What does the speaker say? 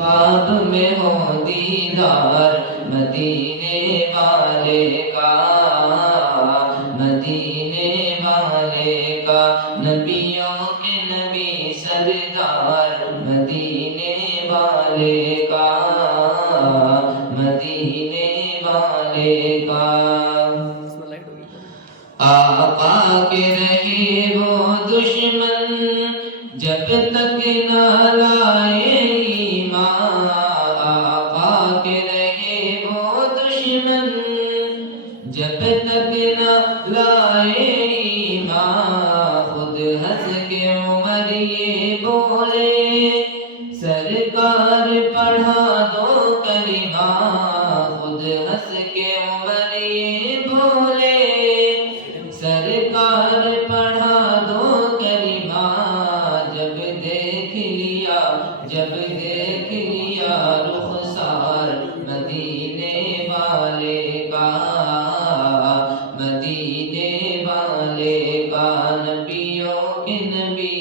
خواب میں ہو دیدار مدینے والے کا، مدینے والے کا، نبیوں کے نبی سردار مدینے والے کا، مدینے والے کا۔ آقا کے رہے وہ دشمن جب تک نہ لائے ایمان، آقا کے رہے وہ دشمن جب تک نہ لائے ایمان، خود ہنس کے عمر یہ بولے سرکار پڑھا دو کلمہ، خود ہنس کے عمر یہ بولے سرکار پڑھا دو کلمہ، جب دیکھ لیا رخسار مدینے والے کا، مدینے والے کا، نبیوں کے نبی